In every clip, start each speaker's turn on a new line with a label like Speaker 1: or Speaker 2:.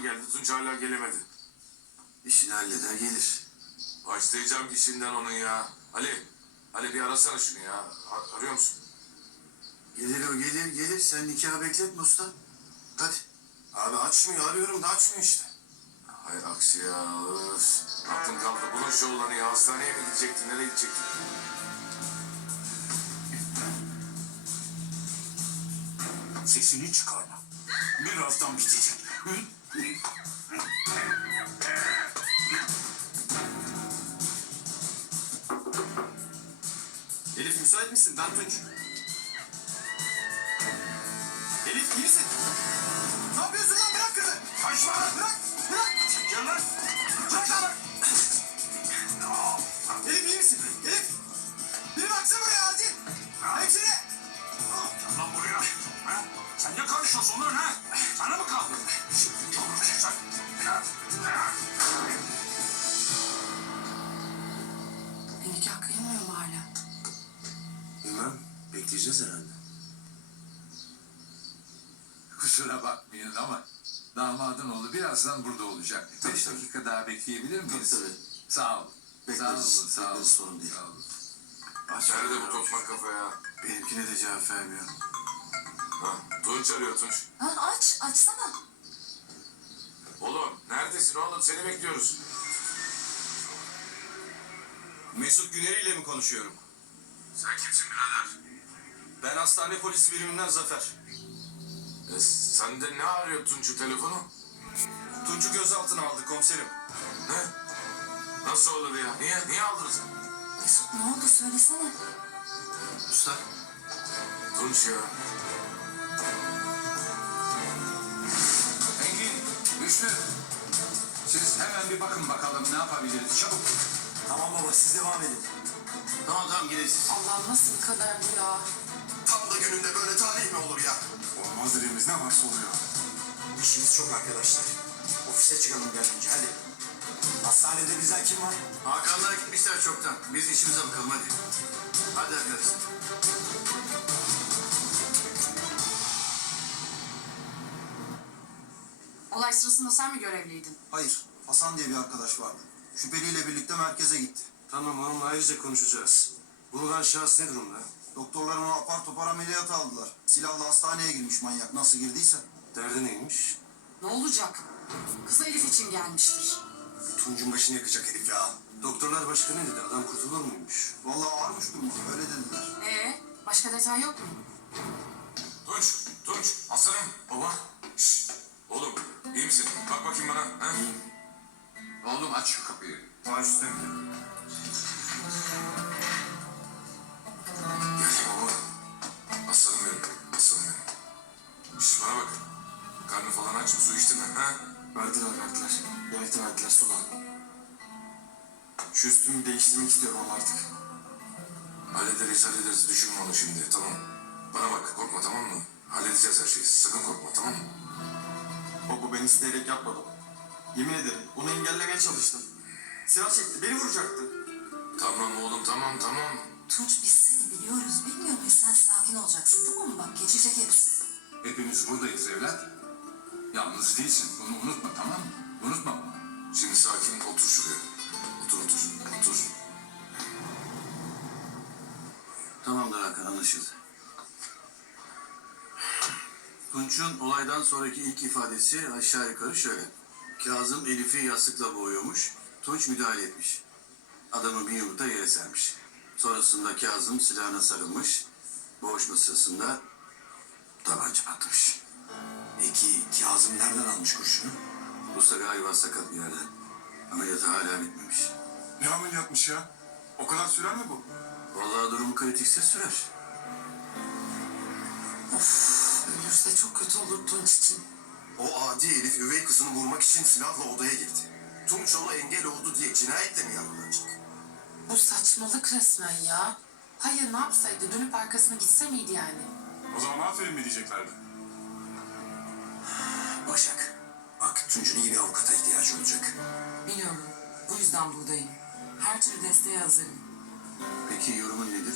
Speaker 1: geldi. Tunç hala gelemedi.
Speaker 2: İşini halleder gelir.
Speaker 1: Başlayacağım işinden onun ya. Ali bir arasana şunu ya. Arıyor musun?
Speaker 2: Gelir o gelir. Sen nikahı bekletme usta. Hadi.
Speaker 3: Abi açmıyor, arıyorum da açmıyor işte.
Speaker 1: Hay aksi ya. Öf. Aklım kaldı. Bunun şu olanı ya. Hastaneye mi gidecektin? Nereye gidecektin?
Speaker 3: Sesini çıkarma. Birazdan bitecek. Elif müsait misin? Ben Tunç. Elif iyi misin? Ne yapıyorsun lan? Bırak kızı. Kaçma. Bırak. Gel lan. Bırak lan. Elif iyi misin? Elif. Bir baksana buraya acil. Hepsini. Gel lan buraya. Ha? Sen ne karışıyorsun lan ha? Sana mı kaldı? Şimdi olur sen.
Speaker 4: Nikah kıyamıyor mu hala?
Speaker 3: Bilmem. Bekleyeceğiz herhalde.
Speaker 5: Kusura bakmayın ama damadın oğlu birazdan burada olacak.
Speaker 2: Tabii,
Speaker 5: 5
Speaker 2: tabii.
Speaker 5: dakika daha bekleyebilir miyiz?
Speaker 2: Tabii.
Speaker 5: Sağ olun.
Speaker 2: Bekleriz.
Speaker 5: Sağ olun.
Speaker 2: Bekleriz, sorun değil.
Speaker 5: Sağ olun.
Speaker 2: Aç.
Speaker 1: Nerede bu tokmak kafa ya?
Speaker 2: Benimkine de cevap vermiyor.
Speaker 1: Ha, Tunç arıyor Tunç.
Speaker 4: Ha, açsana.
Speaker 1: Oğlum neredesin oğlum? Seni bekliyoruz.
Speaker 3: Mesut Güneri ile mi konuşuyorum?
Speaker 1: Sen kimsin birader?
Speaker 3: Ben hastane polis biriminden Zafer.
Speaker 1: Sen de ne arıyor Tunç'u telefonu?
Speaker 3: Tunç'u gözaltına aldık komiserim.
Speaker 1: Ne? Nasıl olur ya? Niye aldınız?
Speaker 4: Mesut ne oldu söylesene.
Speaker 2: Usta.
Speaker 1: Tunç ya.
Speaker 5: Engin, Hüsnü. Siz hemen bir bakın bakalım ne yapabiliriz. Çabuk.
Speaker 3: Tamam baba siz devam edin.
Speaker 2: Tamam gideriz.
Speaker 4: Allah'ım nasıl bir kader bu ya?
Speaker 3: Tam da gününde böyle tarih mi olur ya? Olmaz dediğimiz ne varsa oluyor. İşimiz çok arkadaşlar. Ofise çıkalım bir an önce hadi. Hastanede bizden kim var?
Speaker 2: Hakanlar gitmişler çoktan. Biz işimize bakalım hadi. Hadi arkadaşlar.
Speaker 4: Olay sırasında sen mi görevliydin?
Speaker 6: Hayır, Hasan diye bir arkadaş vardı. Şüpheliyle birlikte merkeze gitti.
Speaker 3: Tamam onunla ayrıca konuşacağız. Bulunan şahıs ne durumda?
Speaker 6: Doktorlar onu apar topar ameliyata aldılar. Silahla hastaneye girmiş manyak, nasıl girdiyse.
Speaker 3: Derdi neymiş?
Speaker 4: Ne olacak? Kız Elif için gelmiştir.
Speaker 3: Tunç'un başını yakacak herif ya. Doktorlar başka ne dedi? Adam kurtulur muymuş?
Speaker 6: Vallahi ağırmış durumu, öyle dediler.
Speaker 4: Başka detay yok mu?
Speaker 1: Tunç, aslanım. Baba. Şşş. Oğlum, iyi misin? Bak bakayım bana. Ha?
Speaker 5: Oğlum aç şu kapıyı.
Speaker 3: Baş üstüne.
Speaker 1: Gel baba. Aslanım benim. Şşş bana bak. Karnın falan aç mı? Su içtin mi? Ha?
Speaker 3: Verdiler. Yemek de verdiler sudan. Şu üstümü değiştirmek istiyorum ama artık.
Speaker 1: Hallederiz. Düşünme onu şimdi. Tamam. Bana bak. Korkma tamam mı? Halledeceğiz her şeyi. Sakın korkma tamam mı?
Speaker 3: Baba ben isteyerek yapmadım. Yemin ederim onu engellemeye çalıştım. Silah çekti beni vuracaktı.
Speaker 1: Tamam oğlum tamam.
Speaker 4: Tunç biz seni biliyoruz. Bilmiyor muyuz? Sen sakin olacaksın tamam mı? Bak geçecek hepsi.
Speaker 5: Hepimiz buradayız evlat. Yalnız değilsin. Bunu unutma tamam mı? Unutma bunu.
Speaker 1: Şimdi sakin otur şuraya. Otur.
Speaker 2: Tamamdır Hakan, anlaşıldı. Tunç'un olaydan sonraki ilk ifadesi aşağı yukarı şöyle. Kazım Elif'i yastıkla boğuyormuş. Tunç müdahale etmiş. Adamı bir yumrukta yere sermiş. Sonrasında Kazım silahına sarılmış. Boğuşma sırasında tabanca patlamış.
Speaker 3: Peki Kazım nereden almış kurşunu?
Speaker 2: Usta galiba sakat bir yerden. Ameliyatı hala bitmemiş.
Speaker 3: Ne ameliyatmış ya? O kadar sürer mi bu?
Speaker 2: Vallahi durum kritikse sürer.
Speaker 4: Ölürse çok kötü olur Tunç için.
Speaker 3: O adi herif üvey kızını vurmak için silahla odaya girdi. Tunç ona engel oldu diye cinayetle mi yargılanacak?
Speaker 4: Bu saçmalık resmen ya. Hayır ne yapsaydı? Dönüp arkasına gitse miydi yani?
Speaker 3: O zaman aferin mi diyeceklerdi?
Speaker 6: Başak, bak Tunç'un iyi bir avukata ihtiyacı olacak.
Speaker 4: Biliyorum. Bu yüzden buradayım. Her türlü desteğe hazırım.
Speaker 2: Peki yorumun nedir?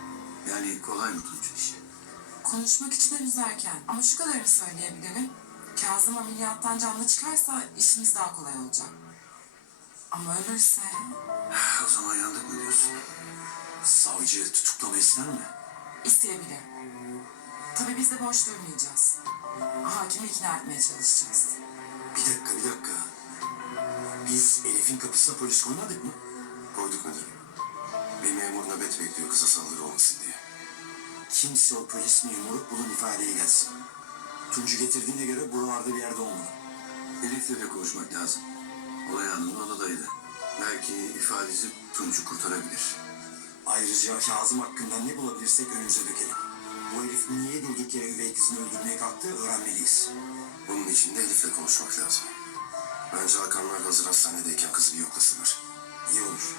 Speaker 2: Yani kolay mı Tunç'un işi?
Speaker 4: Konuşmak için henüz erken. Ama şu kadarını söyleyebilirim. Kazım ameliyattan canlı çıkarsa işimiz daha kolay olacak. Ama ölürse...
Speaker 2: O zaman yandık mı diyorsun?
Speaker 3: Savcı tutuklama ister mi?
Speaker 4: isteyebilir. Tabii biz de boş durmayacağız. Hakimi ikna etmeye çalışacağız.
Speaker 3: Bir dakika. Biz Elif'in kapısına polis koymadık mı?
Speaker 5: Koyduk müdürüm. Bir memur nöbet bekliyor kıza saldırı olmasın diye.
Speaker 3: Kimse o polis memuru bulun ifadeye gelsin. Tuncu getirdiğine göre buralarda bir yerde olmalı.
Speaker 2: Elif'le de konuşmak lazım. Olay anında odadaydı. Belki ifadesi Tunç'u kurtarabilir.
Speaker 3: Ayrıca Kazım hakkında ne bulabilirsek önümüze dökelim. Bu herif niye durduk yere üvey kızını öldürmeye kalktı öğrenmeliyiz.
Speaker 5: Bunun için de Elif'le konuşmak lazım. Bence Hakanlar hazır hastanedeyken kızı bir yoklasınlar.
Speaker 3: İyi olur.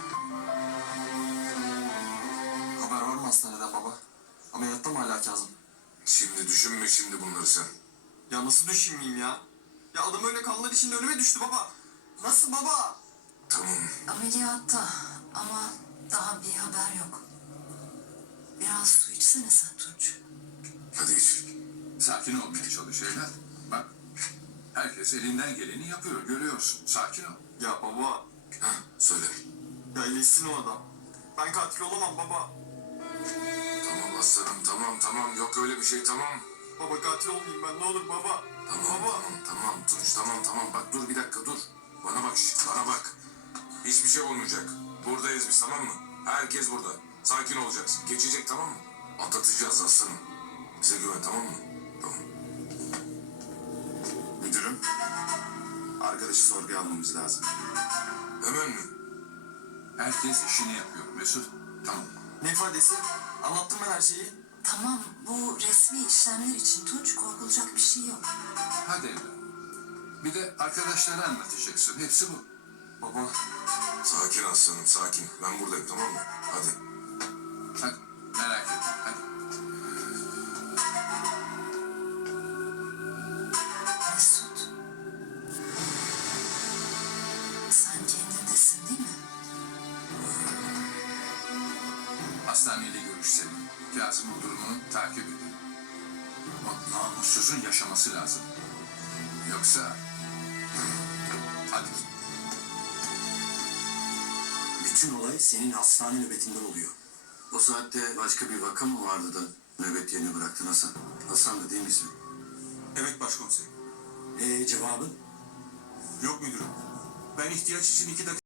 Speaker 6: Haber var mı hastaneden baba? Ameliyatta mı hala Kazım?
Speaker 1: Şimdi düşünme şimdi bunları sen.
Speaker 6: Ya nasıl düşünmeyeyim ya? Ya adam öyle kanlar içinde önüme düştü baba. Nasıl baba?
Speaker 1: Tamam.
Speaker 7: Ameliyatta ama daha bir haber yok. Biraz su içsene sen Tunç.
Speaker 1: Hadi geç.
Speaker 5: Sakin olmaya çalış evlat. Bak, herkes elinden geleni yapıyor, görüyorsun. Sakin ol.
Speaker 6: Ya baba.
Speaker 1: Hah, söyle.
Speaker 6: Ya iyileşsin o adam. Ben katil olamam baba.
Speaker 1: Tamam aslanım, tamam. Yok öyle bir şey, tamam.
Speaker 6: Baba katil olmayayım ben ne olur baba.
Speaker 1: Tamam Tunç, tamam. Bak dur bir dakika, dur. Bana bak, bana bak. Hiçbir şey olmayacak. Buradayız biz, tamam mı? Herkes burada. Sakin olacaksın. Geçecek, tamam mı? Atlatacağız aslanım. Bize güven, tamam mı? Tamam.
Speaker 5: Müdürüm, arkadaşı sorguya almamız lazım.
Speaker 1: Hemen mi?
Speaker 5: Herkes işini yapıyor Mesut. Tamam.
Speaker 6: Ne ifadesi? Anlattım ben her şeyi.
Speaker 7: Tamam, bu resmi işlemler için Tunç korkulacak bir şey yok.
Speaker 5: Hadi evlat. Bir de arkadaşlara anlatacaksın. Hepsi bu.
Speaker 6: Baba.
Speaker 1: Sakin aslanım, sakin. Ben buradayım, tamam mı? Hadi.
Speaker 5: Hadi, merak etme. Hadi.
Speaker 7: Mesut. Sen kendindesin değil mi?
Speaker 5: Hastaneyle görüşselim. Kazım bu durumunu takip edin. O namussuzun yaşaması lazım. Yoksa... Hadi.
Speaker 3: Bütün olay senin hastane nöbetinde oluyor.
Speaker 2: O saatte başka bir vaka mı vardı da nöbet yerini bıraktın Hasan? Hasan da değil mi ismi?
Speaker 6: Evet başkomiserim.
Speaker 3: Cevabın?
Speaker 6: Yok müdürüm. Ben ihtiyaç için 2 dakika